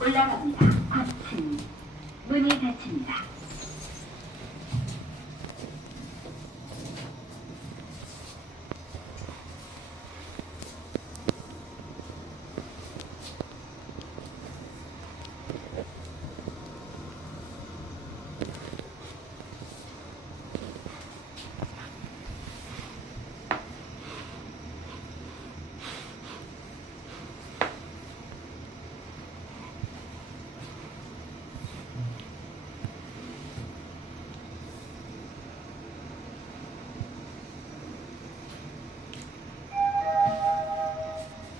올라갑니다. 9층. 문이 닫힙니다.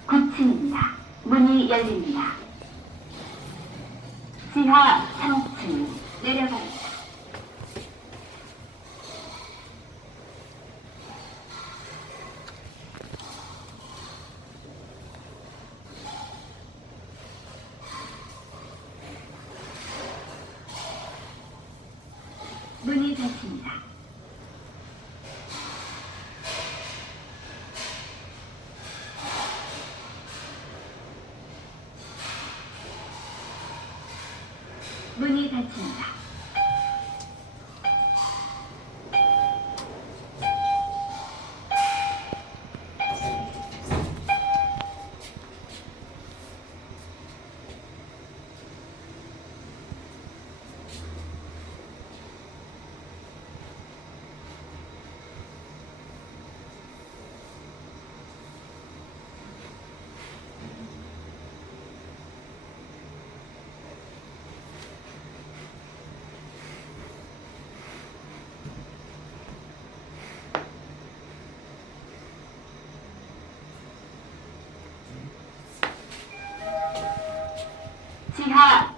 구층입니다 문 이 열립니다. 지하 3층 내려갑니다. 문이 닫힙니다. 문이 닫힙니다. 지하